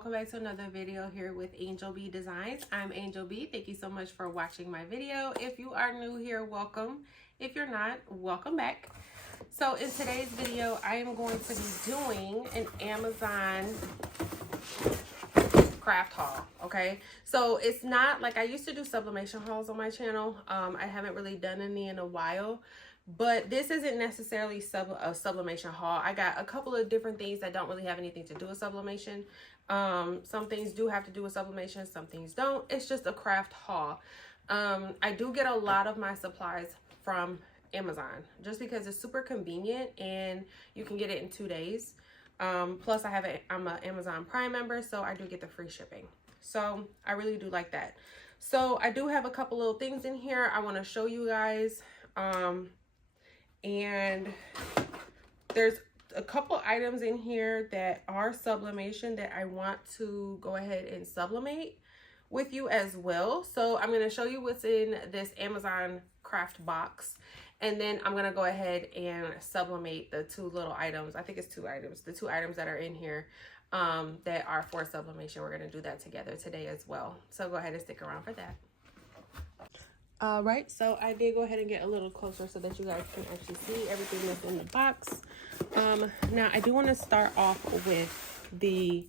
welcome back to another video here with Angel B Designs. I'm Angel B. Thank you so much for watching my video. If you are new here, welcome. If you're not, welcome back. So in today's video, I am going to be doing an Amazon craft haul. Okay, so it's not like I used to do sublimation hauls on my channel. I haven't really done any in a while. But this isn't necessarily a sublimation haul. I got a couple of different things that don't really have anything to do with sublimation. Some things do have to do with sublimation, some things don't. It's just a craft haul. I do get a lot of my supplies from Amazon just because it's super convenient and you can get it in 2 days. Plus I'm an Amazon Prime member, so I do get the free shipping. So I really do like that. So I do have a couple little things in here I want to show you guys. And there's a couple items in here that are sublimation that I want to go ahead and sublimate with you as well. So I'm going to show you what's in this Amazon craft box, and then I'm going to go ahead and sublimate the two little items. I think it's two items, the two items that are in here that are for sublimation. We're going to do that together today as well. So go ahead and stick around for that. All right, so I did go ahead and get a little closer so that you guys can actually see everything that's in the box. Now I do want to start off with the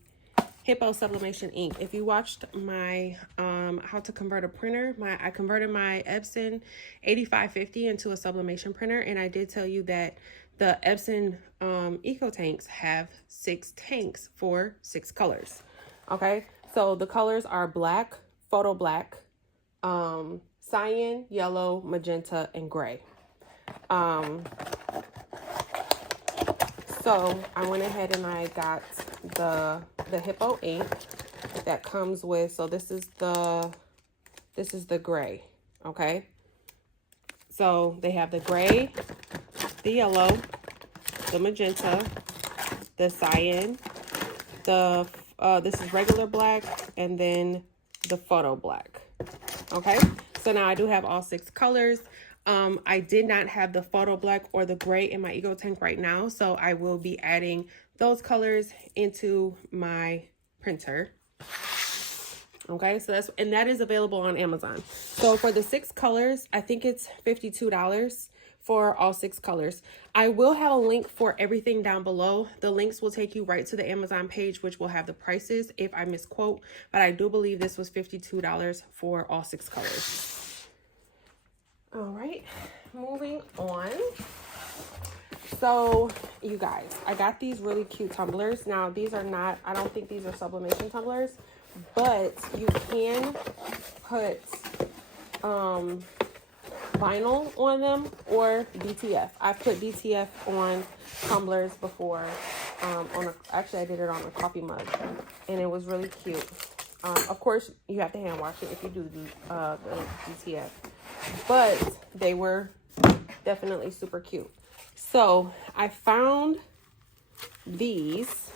Hippo sublimation ink. If you watched my how to convert a printer, I converted my Epson 8550 into a sublimation printer, and I did tell you that the Epson Eco tanks have 6 tanks for 6 colors. Okay, so the colors are black, photo black, cyan, yellow, magenta, and gray. So I went ahead and I got the Hippo ink that comes with, so this is the gray. Okay, so they have the gray, the yellow, the magenta, the cyan, the this is regular black, and then the photo black. Okay, so now I do have all 6 colors. I did not have the photo black or the gray in my Eco tank right now, so I will be adding those colors into my printer. Okay, so that is available on Amazon. So for the 6 colors, I think it's $52 for all 6 colors. I will have a link for everything down below. The links will take you right to the Amazon page, which will have the prices if I misquote, but I do believe this was $52 for all 6 colors. All right, moving on. So you guys, I got these really cute tumblers. Now these are not, I don't think these are sublimation tumblers, but you can put vinyl on them or DTF. I've put DTF on tumblers before. Actually I did it on a coffee mug, and it was really cute. Of course you have to hand wash it if you do the DTF, but they were definitely super cute. So I found these,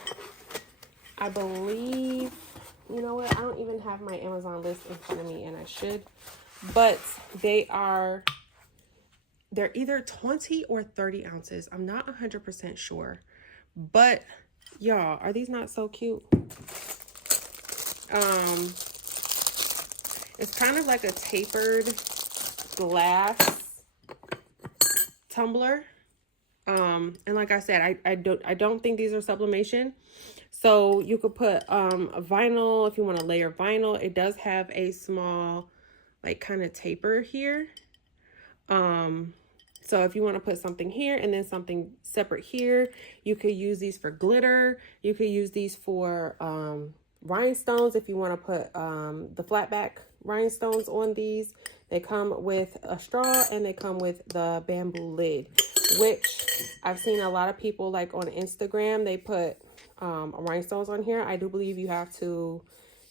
I believe, you know what, I don't even have my Amazon list in front of me, and I should, but they're either 20 or 30 ounces. I'm not 100% sure, but y'all, are these not so cute? It's kind of like a tapered glass tumbler. And like I said, I don't think these are sublimation. So you could put a vinyl if you want to layer vinyl. It does have a small like kind of taper here. So if you want to put something here and then something separate here, you could use these for glitter. You could use these for rhinestones if you want to put the flat back rhinestones on these. They come with a straw and they come with the bamboo lid, which I've seen a lot of people like on Instagram. They put rhinestones on here. I do believe you have to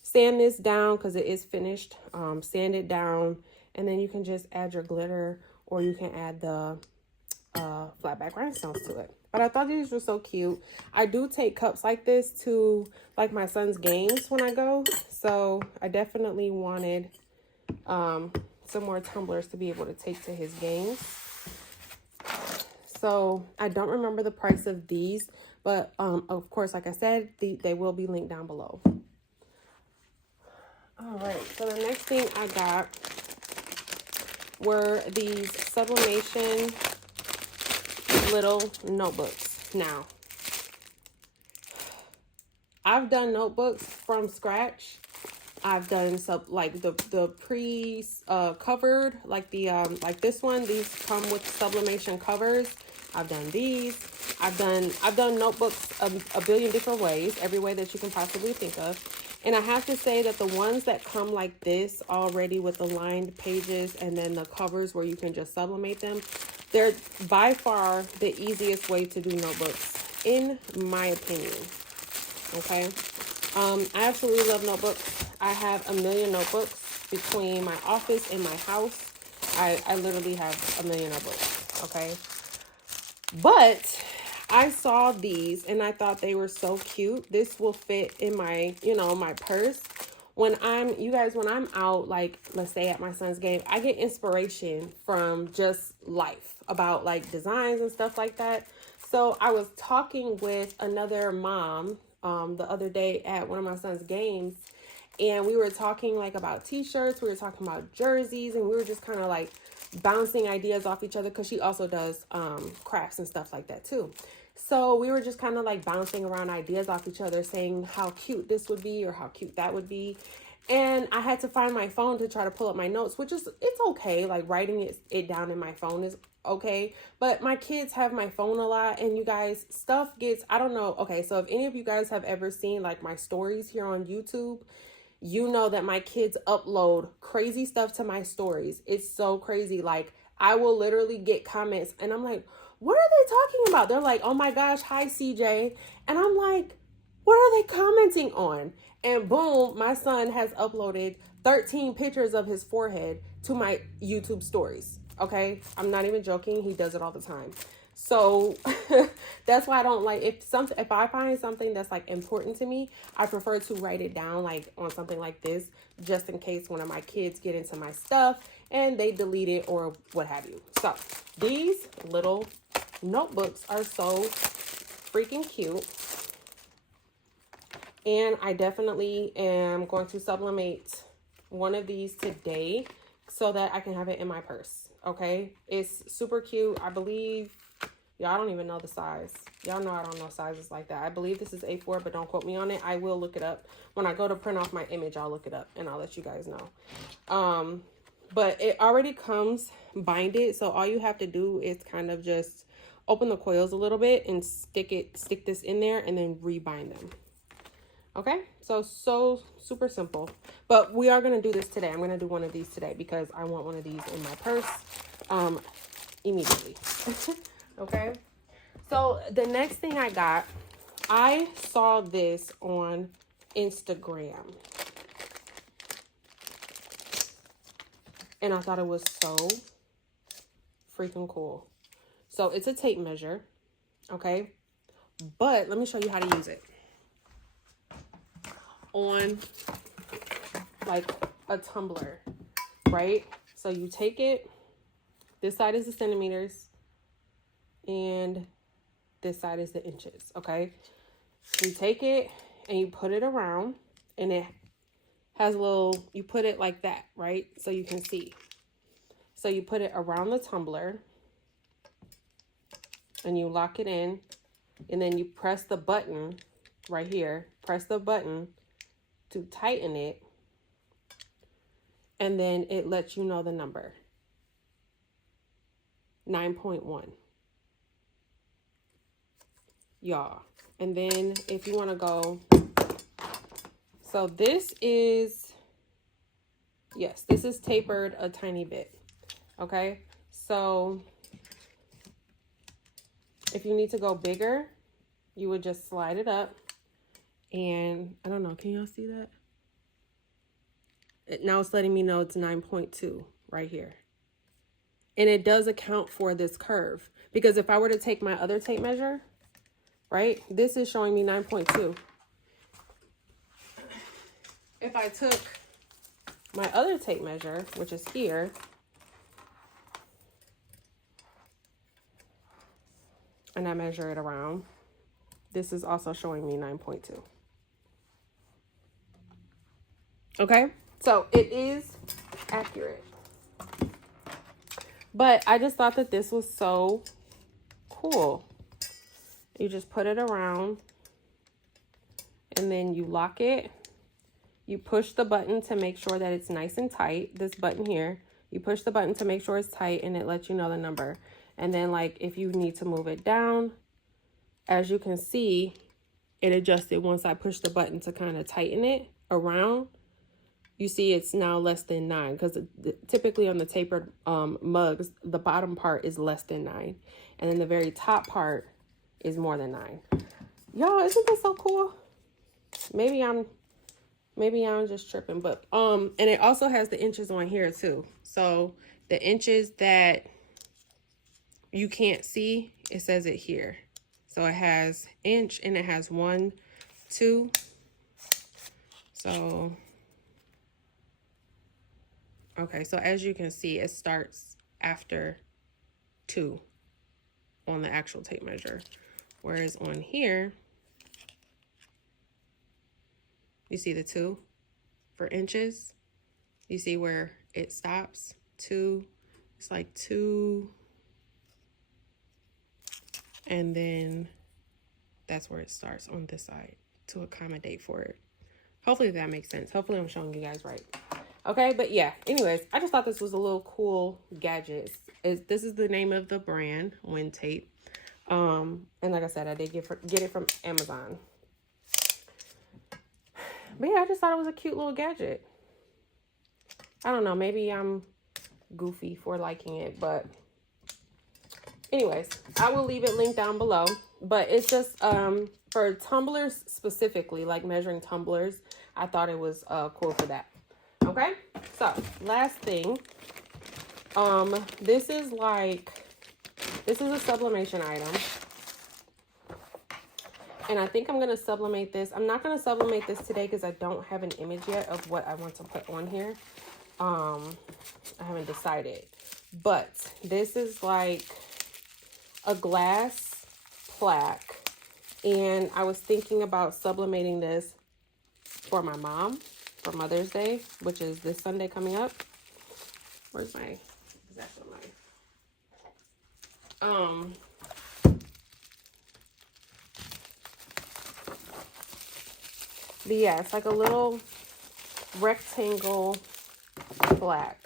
sand this down because it is finished. Sand it down, and then you can just add your glitter, or you can add the flat back rhinestones to it. But I thought these were so cute. I do take cups like this to like my son's games when I go, so I definitely wanted some more tumblers to be able to take to his games. So I don't remember the price of these, but of course, like I said, they will be linked down below. All right, so the next thing I got were these Sublimation little notebooks. Now, I've done notebooks from scratch. I've done like the pre covered, like the like this one. These come with sublimation covers. I've done these. I've done notebooks a billion different ways, every way that you can possibly think of. And I have to say that the ones that come like this already with the lined pages and then the covers where you can just sublimate them, they're by far the easiest way to do notebooks, in my opinion. Okay. I absolutely love notebooks. I have a million notebooks between my office and my house. I literally have a million notebooks. Okay. But I saw these and I thought they were so cute. This will fit in my, my purse. When I'm out, like, let's say at my son's game, I get inspiration from just life about like designs and stuff like that. So I was talking with another mom the other day at one of my son's games, and we were talking like about t-shirts, we were talking about jerseys, and we were just kind of like bouncing ideas off each other because she also does crafts and stuff like that too. So we were just kind of like bouncing around ideas off each other, saying how cute this would be or how cute that would be. And I had to find my phone to try to pull up my notes, which is, it's okay. Like writing it down in my phone is okay. But my kids have my phone a lot, and you guys, stuff gets, I don't know. Okay, so if any of you guys have ever seen like my stories here on YouTube, you know that my kids upload crazy stuff to my stories. It's so crazy. Like I will literally get comments and I'm like, what are they talking about? They're like, oh my gosh, hi CJ. And I'm like, what are they commenting on? And boom, my son has uploaded 13 pictures of his forehead to my YouTube stories. Okay, I'm not even joking. He does it all the time. So that's why I don't like, if I find something that's like important to me, I prefer to write it down like on something like this, just in case one of my kids get into my stuff and they delete it or what have you. So these little notebooks are so freaking cute. And I definitely am going to sublimate one of these today so that I can have it in my purse. Okay. It's super cute. I believe, y'all don't even know the size. Y'all know I don't know sizes like that. I believe this is A4, but don't quote me on it. I will look it up. When I go to print off my image, I'll look it up and I'll let you guys know. But it already comes binded. So all you have to do is kind of just open the coils a little bit and stick this in there and then rebind them. Okay, so super simple. But we are going to do this today. I'm going to do one of these today because I want one of these in my purse immediately. Okay, so the next thing I saw this on Instagram. And I thought it was so freaking cool. So it's a tape measure, okay? But let me show you how to use it. On like a tumbler, right? So you take it, this side is the centimeters and this side is the inches, okay? You take it and you put it around, and it has a little, you put it like that, right? So you can see. So you put it around the tumbler and you lock it in, and then you press the button right here, press the button to tighten it, and then it lets you know the number 9.1, y'all. And then if you want to go, so this is, yes, this is tapered a tiny bit. Okay, so if you need to go bigger, you would just slide it up. And I don't know, can y'all see that? Now it's letting me know it's 9.2 right here. And it does account for this curve, because if I were to take my other tape measure, right, this is showing me 9.2. If I took my other tape measure, which is here, and I measure it around, this is also showing me 9.2. Okay, So it is accurate. But I just thought that this was so cool. You just put it around and then you lock it. You push the button to make sure that it's nice and tight. This button here, you push the button to make sure it's tight and it lets you know the number. And then like if you need to move it down, as you can see, it adjusted once I push the button to kind of tighten it around. You see it's now less than 9 because typically on the tapered mugs, the bottom part is less than 9. And then the very top part is more than 9. Y'all, isn't this so cool? Maybe I'm just tripping, but and it also has the inches on here too. So the inches that you can't see, it says it here. So it has inch and it has 1, 2. So okay, so as you can see, it starts after 2 on the actual tape measure. Whereas on here, you see the 2 for inches. You see where it stops, 2. It's like 2. And then that's where it starts on this side to accommodate for it. Hopefully that makes sense. Hopefully I'm showing you guys right. Okay, but yeah, anyways, I just thought this was a little cool gadget. This is the name of the brand, Wind Tape. And like I said, I did get it from Amazon. But yeah, I just thought it was a cute little gadget. I don't know, maybe I'm goofy for liking it, but anyways, I will leave it linked down below. But it's just for tumblers specifically, like measuring tumblers, I thought it was cool for that. Okay, so last thing, this is a sublimation item, and I think I'm gonna sublimate this. I'm not gonna sublimate this today because I don't have an image yet of what I want to put on here. I haven't decided, but this is like a glass plaque, and I was thinking about sublimating this for my mom for Mother's Day, which is this Sunday coming up. Where's my exacto knife? But yeah, it's like a little rectangle plaque.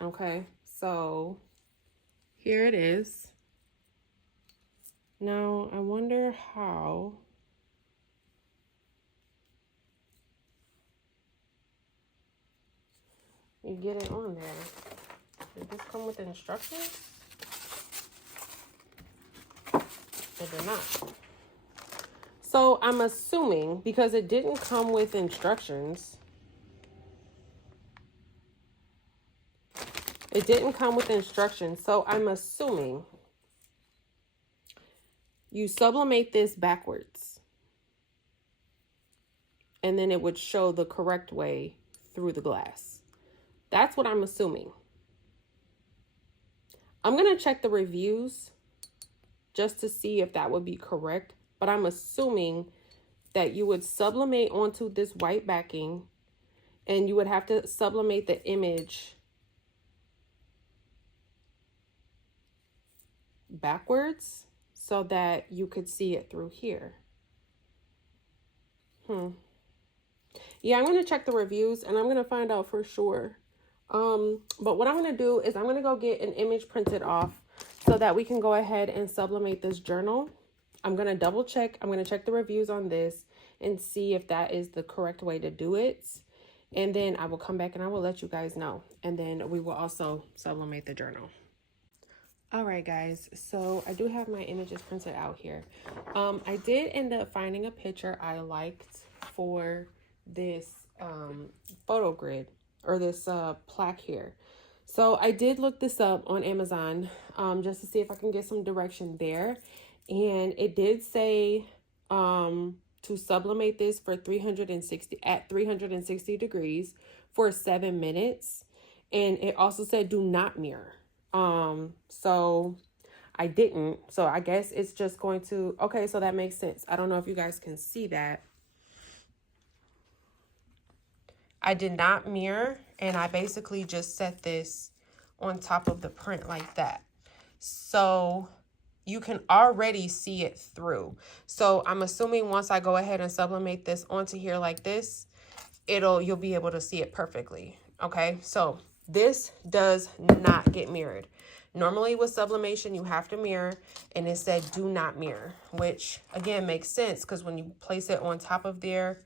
Okay, so here it is. Now, I wonder how you get it on there. Did this come with instructions? It did not. So I'm assuming, because it didn't come with instructions, so I'm assuming you sublimate this backwards, and then it would show the correct way through the glass. That's what I'm assuming. I'm going to check the reviews just to see if that would be correct, but I'm assuming that you would sublimate onto this white backing, and you would have to sublimate the image backwards so that you could see it through here. Yeah, I'm going to check the reviews and I'm going to find out for sure. But what I'm going to do is I'm going to go get an image printed off so that we can go ahead and sublimate this journal. I'm going to double check. I'm going to check the reviews on this and see if that is the correct way to do it. And then I will come back and I will let you guys know. And then we will also sublimate the journal. All right, guys, so I do have my images printed out here. I did end up finding a picture I liked for this photo grid, or this plaque here. So I did look this up on Amazon just to see if I can get some direction there. And it did say to sublimate this for 360 degrees for 7 minutes. And it also said do not mirror. So I didn't. So I guess it's just going to, okay, so that makes sense. I don't know if you guys can see that. I did not mirror, and I basically just set this on top of the print like that. So you can already see it through. So I'm assuming once I go ahead and sublimate this onto here like this, you'll be able to see it perfectly. Okay, so this does not get mirrored. Normally with sublimation, you have to mirror, and it said do not mirror, which again makes sense because when you place it on top of there,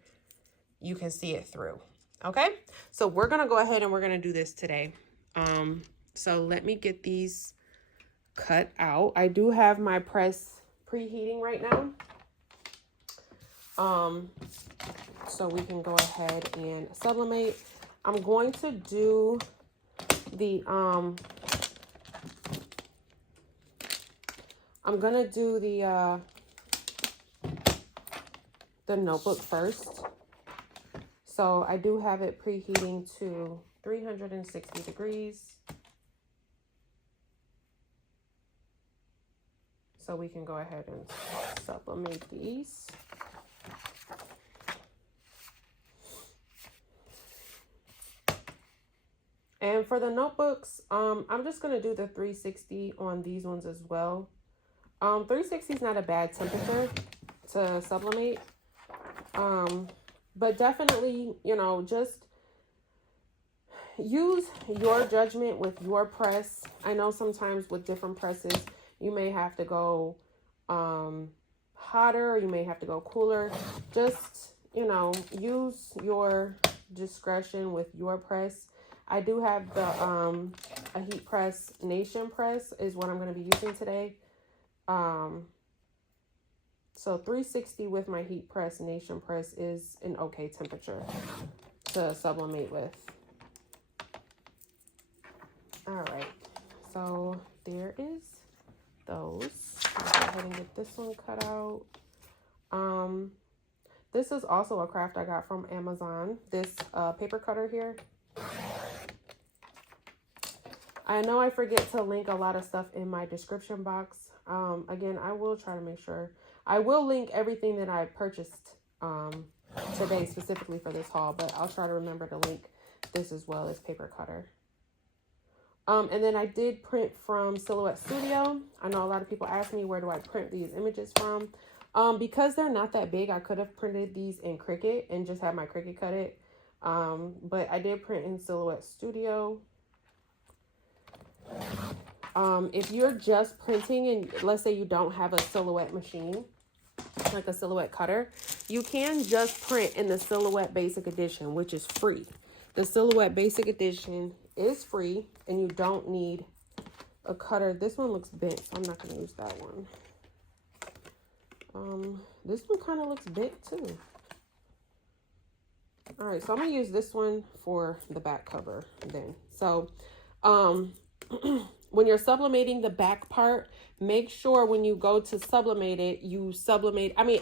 you can see it through. Okay, so we're gonna go ahead and we're gonna do this today. So let me get these cut out. I do have my press preheating right now. So we can go ahead and sublimate. I'm going to do the the notebook first. So I do have it preheating to 360 degrees. So we can go ahead and sublimate these. And for the notebooks, I'm just going to do the 360 on these ones as well. 360 is not a bad temperature to sublimate. But definitely, you know, just use your judgment with your press. I know sometimes with different presses, you may have to go hotter, or you may have to go cooler. Just, you know, use your discretion with your press. I do have the a heat press, Nation press is what I'm going to be using today. So 360 with my heat press, Nation press is an okay temperature to sublimate with. All right, so there is those. I'll go ahead and get this one cut out. This is also a craft I got from Amazon. This paper cutter here. I know I forget to link a lot of stuff in my description box. Again, I will try to make sure. I will link everything that I purchased today specifically for this haul, but I'll try to remember to link this as well as paper cutter. And then I did print from Silhouette Studio. I know a lot of people ask me, where do I print these images from? Because they're not that big, I could have printed these in Cricut and just had my Cricut cut it. But I did print in Silhouette Studio. If you're just printing and let's say you don't have a Silhouette machine, like a Silhouette cutter, you can just print in the Silhouette Basic Edition, which is free. The Silhouette Basic Edition is free and you don't need a cutter. This one looks bent, so I'm not going to use that one. This one kind of looks bent too. All right, so I'm going to use this one for the back cover then. So, when you're sublimating the back part, make sure when you go to sublimate it, you sublimate. I mean,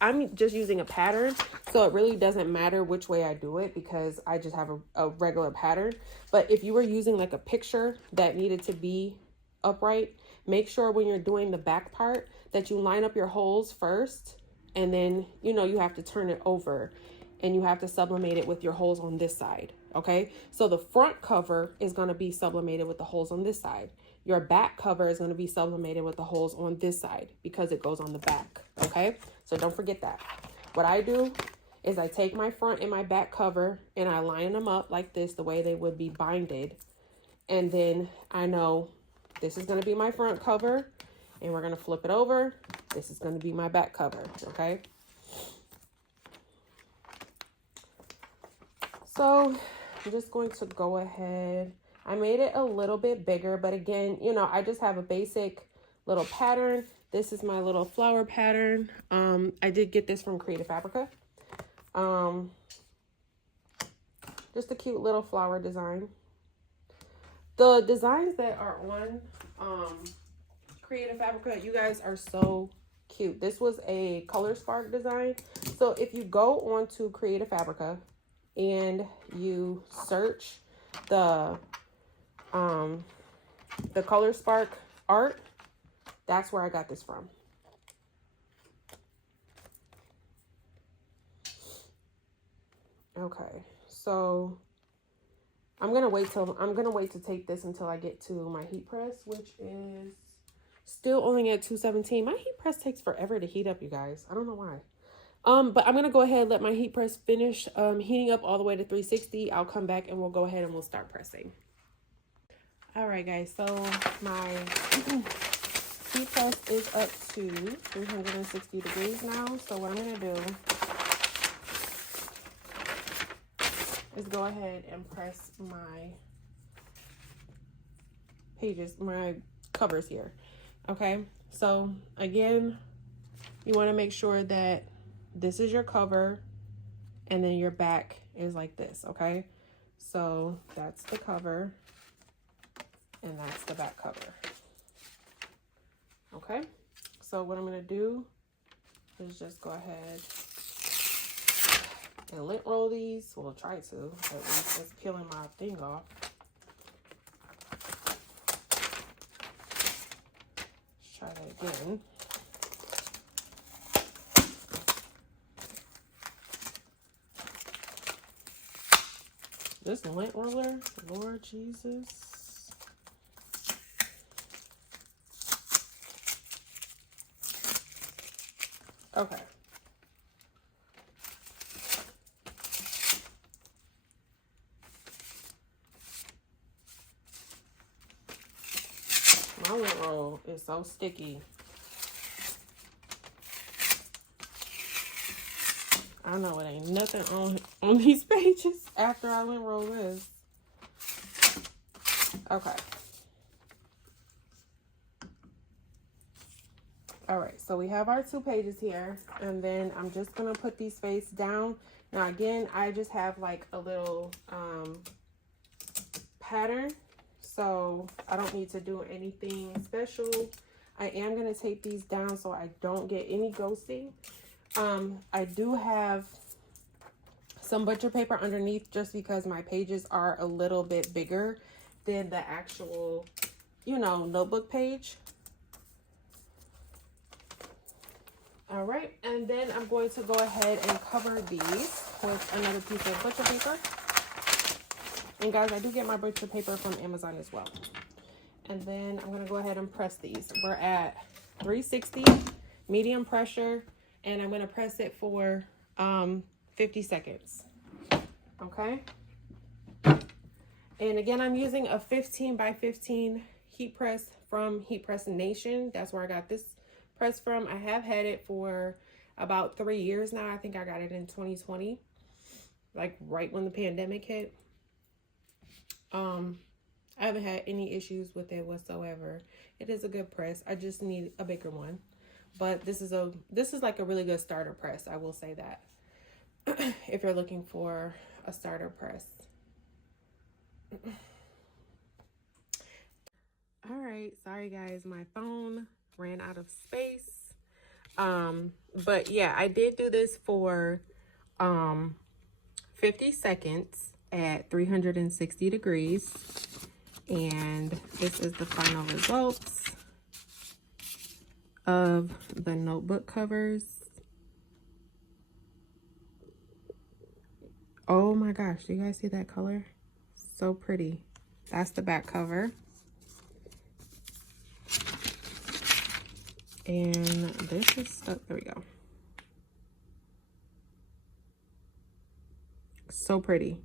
I'm just using a pattern, so it really doesn't matter which way I do it because I just have a regular pattern. But if you were using like a picture that needed to be upright, make sure when you're doing the back part that you line up your holes first, and then, you know, you have to turn it over and you have to sublimate it with your holes on this side. Okay, so the front cover is going to be sublimated with the holes on this side. Your back cover is going to be sublimated with the holes on this side because it goes on the back. Okay, so don't forget that. What I do is I take my front and my back cover and I line them up like this, the way they would be binded. And then I know this is going to be my front cover and we're going to flip it over. This is going to be my back cover. Okay. So I'm just going to go ahead. I made it a little bit bigger, but again, you know, I just have a basic little pattern. This is my little flower pattern. I did get this from Creative Fabrica. Just a cute little flower design. The designs that are on Creative Fabrica, you guys are so cute. This was a Color Spark design. So if you go on to Creative Fabrica and you search the Color Spark art, That's where I got this from. Okay, so I'm gonna wait to take this until I get to my heat press, which is still only at 217. My heat press takes forever to heat up, you guys. I don't know why. But I'm gonna go ahead and let my heat press finish heating up all the way to 360. I'll come back and we'll go ahead and we'll start pressing. All right, guys, so my heat press is up to 360 degrees now. So what I'm gonna do is go ahead and press my pages, my covers here. Okay, so again, you want to make sure that this is your cover and then your back is like this. Okay, so that's the cover and that's the back cover. Okay, so what I'm going to do is just go ahead and lint roll these. We'll try to, at least it's peeling my thing off. Let's try that again. This lint roller, Lord Jesus. Okay. My lint roll is so sticky. I know it ain't nothing on these pages after I lint roll this. Okay. All right, so we have our 2 pages here, and then I'm just gonna put these face down. Now again, I just have like a little pattern, so I don't need to do anything special. I am gonna tape these down so I don't get any ghosting. I do have some butcher paper underneath just because my pages are a little bit bigger than the actual, you know, notebook page. All right, and then I'm going to go ahead and cover these with another piece of butcher paper. And guys, I do get my butcher paper from Amazon as well. And then I'm gonna go ahead and press these. We're at 360, medium pressure, and I'm gonna press it for 50 seconds, okay? And again, I'm using a 15 by 15 heat press from Heat Press Nation. That's where I got this press from. I have had it for about 3 years now. I think I got it in 2020, like right when the pandemic hit. I haven't had any issues with it whatsoever. It is a good press. I just need a bigger one. But this is like a really good starter press. I will say that. If you're looking for a starter press. All right, sorry guys, my phone ran out of space. But yeah, I did do this for 50 seconds at 360 degrees. And this is the final results of the notebook covers. Oh my gosh, do you guys see that color? So pretty. That's the back cover. And this is stuck. There we go. So pretty.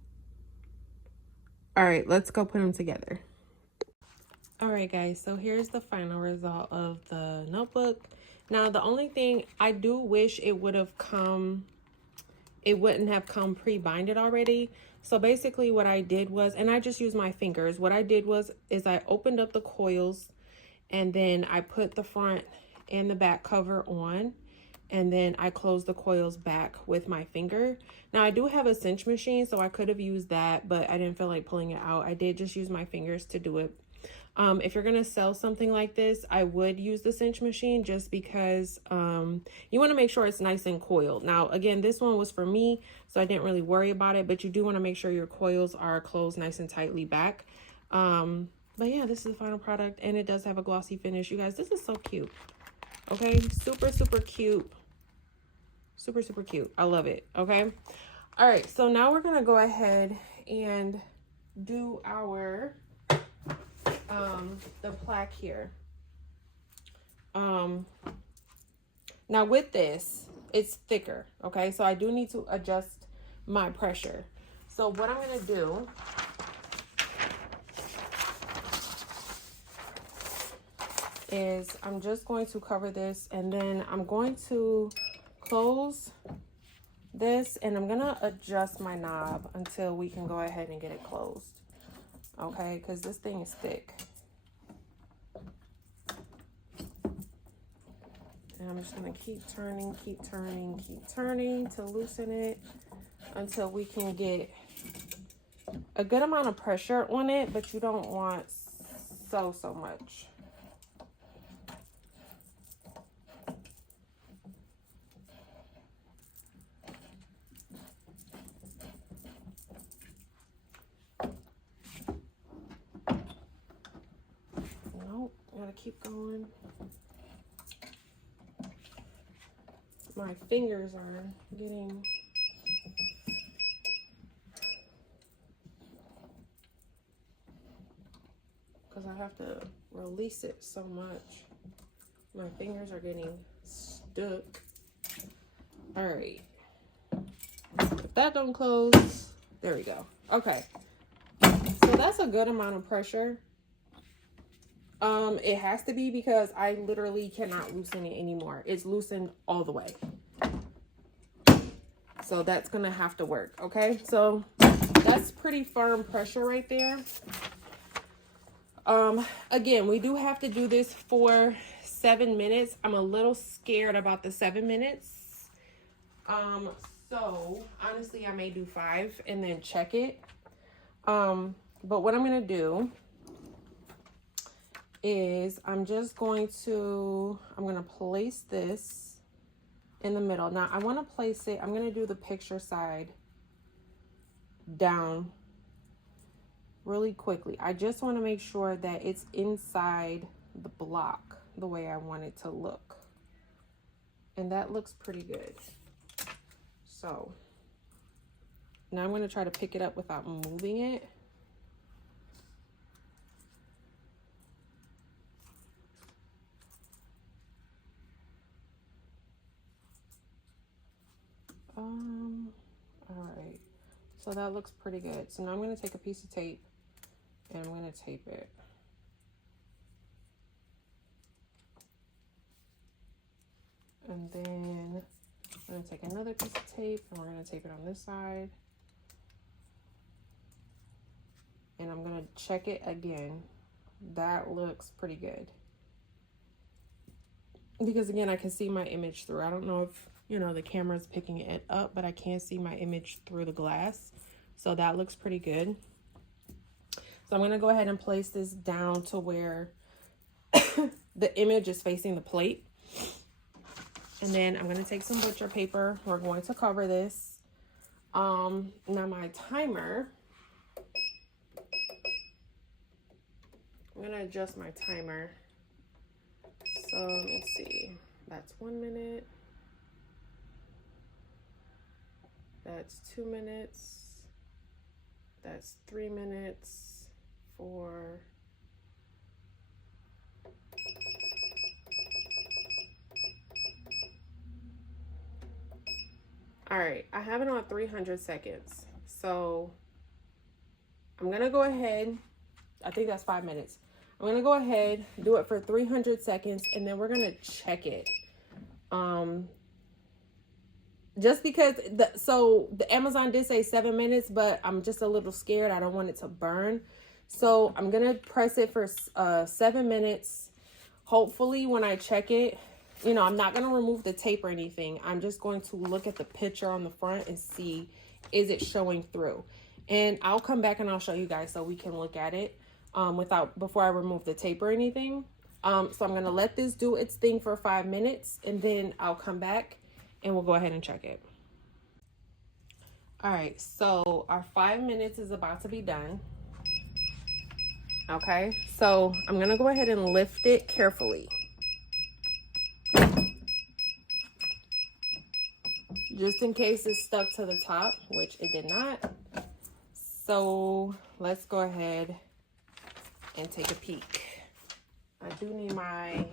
All right, let's go put them together. All right, guys, so here's the final result of the notebook. Now, the only thing I do wish it would have come, it wouldn't have come pre-binded already. So basically what I did was, and I just used my fingers, what I did was, is I opened up the coils and then I put the front and the back cover on, and then I closed the coils back with my finger. Now I do have a cinch machine, so I could have used that, but I didn't feel like pulling it out. I did just use my fingers to do it. If you're gonna sell something like this, I would use the cinch machine just because you want to make sure it's nice and coiled. Now again, this one was for me, so I didn't really worry about it, but you do want to make sure your coils are closed nice and tightly back. But yeah, this is the final product, and it does have a glossy finish. You guys, this is so cute. Okay, super, super cute. Super, super cute. I love it. Okay. All right, so now we're gonna go ahead and do our the plaque here. Now with this, it's thicker, okay? So I do need to adjust my pressure. So what I'm gonna do is I'm just going to cover this, and then I'm going to close this, and I'm gonna adjust my knob until we can go ahead and get it closed, okay? Because this thing is thick. And I'm just gonna keep turning to loosen it until we can get a good amount of pressure on it, but you don't want so much. Nope, gotta keep going. My fingers are getting because I have to release it so much. My fingers are getting stuck. All right. If that don't close, there we go. Okay. So that's a good amount of pressure. It has to be because I literally cannot loosen it anymore. It's loosened all the way. So that's gonna have to work, okay? So that's pretty firm pressure right there. Again, we do have to do this for 7 minutes. I'm a little scared about the 7 minutes. So honestly, I may do 5 and then check it. But what I'm gonna do is I'm gonna place this in the middle. Now I want to place it, I'm gonna do the picture side down really quickly. I just want to make sure that it's inside the block the way I want it to look. And that looks pretty good. So now I'm going to try to pick it up without moving it. All right. So that looks pretty good. So now I'm going to take a piece of tape and I'm going to tape it. And then I'm going to take another piece of tape and we're going to tape it on this side. And I'm going to check it again. That looks pretty good. Because again, I can see my image through. I don't know if, you know, the camera's picking it up, but I can see my image through the glass. So that looks pretty good. So I'm going to go ahead and place this down to where the image is facing the plate. And then I'm going to take some butcher paper. We're going to cover this. Now my timer, I'm going to adjust my timer. So let me see. That's 1 minute. That's 2 minutes. That's 3 minutes. 4. All right, I have it on 300 seconds. So I'm gonna go ahead, I think that's 5 minutes. I'm gonna go ahead, do it for 300 seconds, and then we're gonna check it. Just because, the Amazon did say 7 minutes, but I'm just a little scared. I don't want it to burn. So I'm gonna press it for 7 minutes. Hopefully when I check it, you know, I'm not going to remove the tape or anything. I'm just going to look at the picture on the front and see, is it showing through? And I'll come back and I'll show you guys so we can look at it before I remove the tape or anything. So I'm going to let this do its thing for 5 minutes, and then I'll come back and we'll go ahead and check it. All right, so our 5 minutes is about to be done. Okay, so I'm gonna go ahead and lift it carefully. Just in case it's stuck to the top, which it did not. So let's go ahead and take a peek. I do need my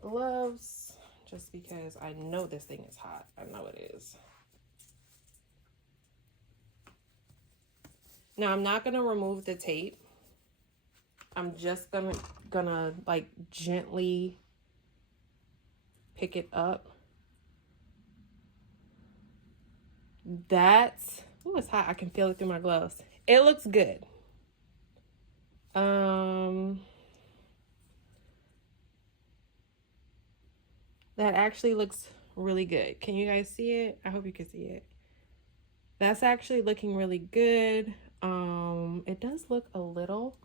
gloves just because I know this thing is hot. I know it is. Now I'm not gonna remove the tape. I'm just gonna like gently pick it up. That's, oh, it's hot. I can feel it through my gloves. It looks good. That actually looks really good. Can you guys see it? I hope you can see it. That's actually looking really good. It does look a little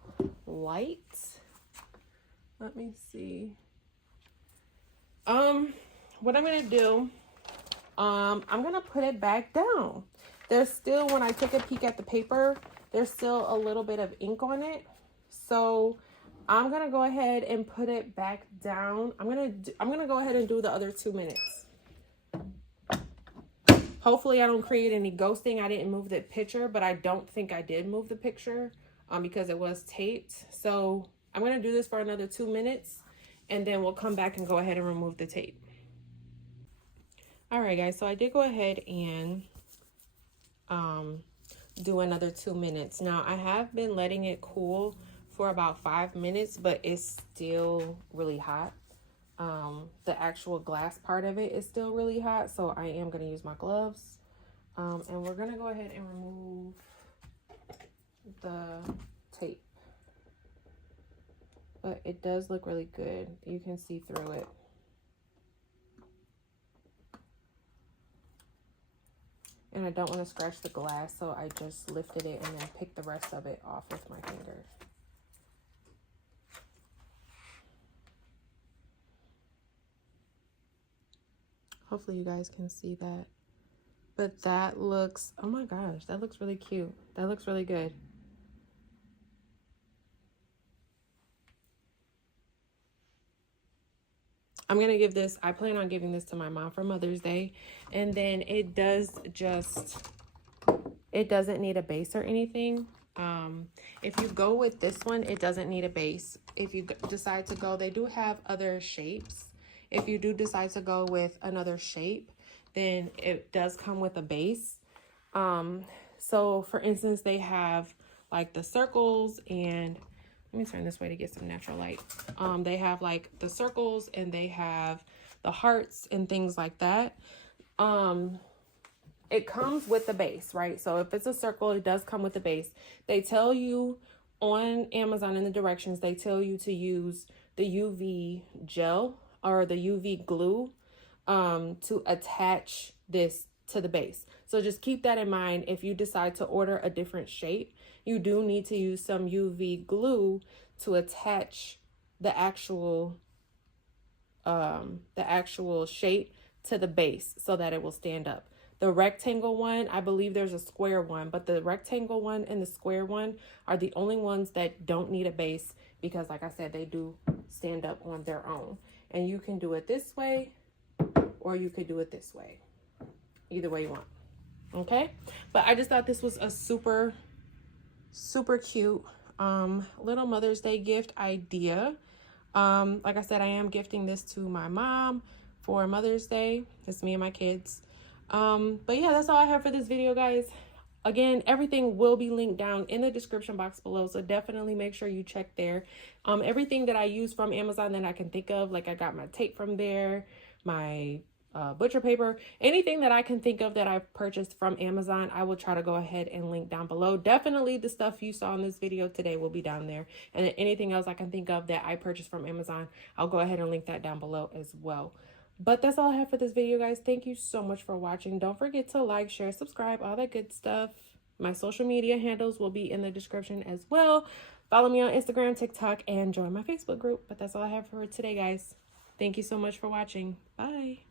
light. Let me see. What I'm gonna do, I'm gonna put it back down. There's still, when I took a peek at the paper, there's still a little bit of ink on it. So I'm gonna go ahead and put it back down. I'm gonna go ahead and do the other 2 minutes. Hopefully I don't create any ghosting. I didn't move the picture, but I don't think I did move the picture because it was taped. So I'm gonna do this for another 2 minutes and then we'll come back and go ahead and remove the tape. All right, guys, so I did go ahead and do another 2 minutes. Now I have been letting it cool for about 5 minutes, but it's still really hot. The actual glass part of it is still really hot, so I am going to use my gloves. And we're going to go ahead and remove the tape. But it does look really good. You can see through it. And I don't want to scratch the glass, so I just lifted it and then picked the rest of it off with my finger. Hopefully you guys can see that. But that looks, oh my gosh, that looks really cute. That looks really good. I'm going to give this, I plan on giving this to my mom for Mother's Day. And then it doesn't need a base or anything. If you go with this one, it doesn't need a base. If you decide to go, they do have other shapes. If you do decide to go with another shape, then it does come with a base. So for instance, they have like the circles, and let me turn this way to get some natural light. They have like the circles and they have the hearts and things like that. It comes with the base, right? So if it's a circle, it does come with the base. They tell you on Amazon in the directions, they tell you to use the UV gel or the UV glue to attach this to the base. So just keep that in mind. If you decide to order a different shape, you do need to use some UV glue to attach the actual shape to the base so that it will stand up. The rectangle one, I believe there's a square one, but the rectangle one and the square one are the only ones that don't need a base because, like I said, they do stand up on their own. And you can do it this way or you could do it this way. Either way you want. Okay? But I just thought this was a super, super cute little Mother's Day gift idea. Like I said, I am gifting this to my mom for Mother's Day. It's me and my kids. But yeah, that's all I have for this video, guys. Again, everything will be linked down in the description box below, so definitely make sure you check there. Everything that I use from Amazon that I can think of, like I got my tape from there, my butcher paper, anything that I can think of that I've purchased from Amazon, I will try to go ahead and link down below. Definitely the stuff you saw in this video today will be down there, and anything else I can think of that I purchased from Amazon, I'll go ahead and link that down below as well. But that's all I have for this video, guys. Thank you so much for watching. Don't forget to like, share, subscribe, all that good stuff. My social media handles will be in the description as well. Follow me on Instagram, TikTok, and join my Facebook group. But that's all I have for today, guys. Thank you so much for watching. Bye.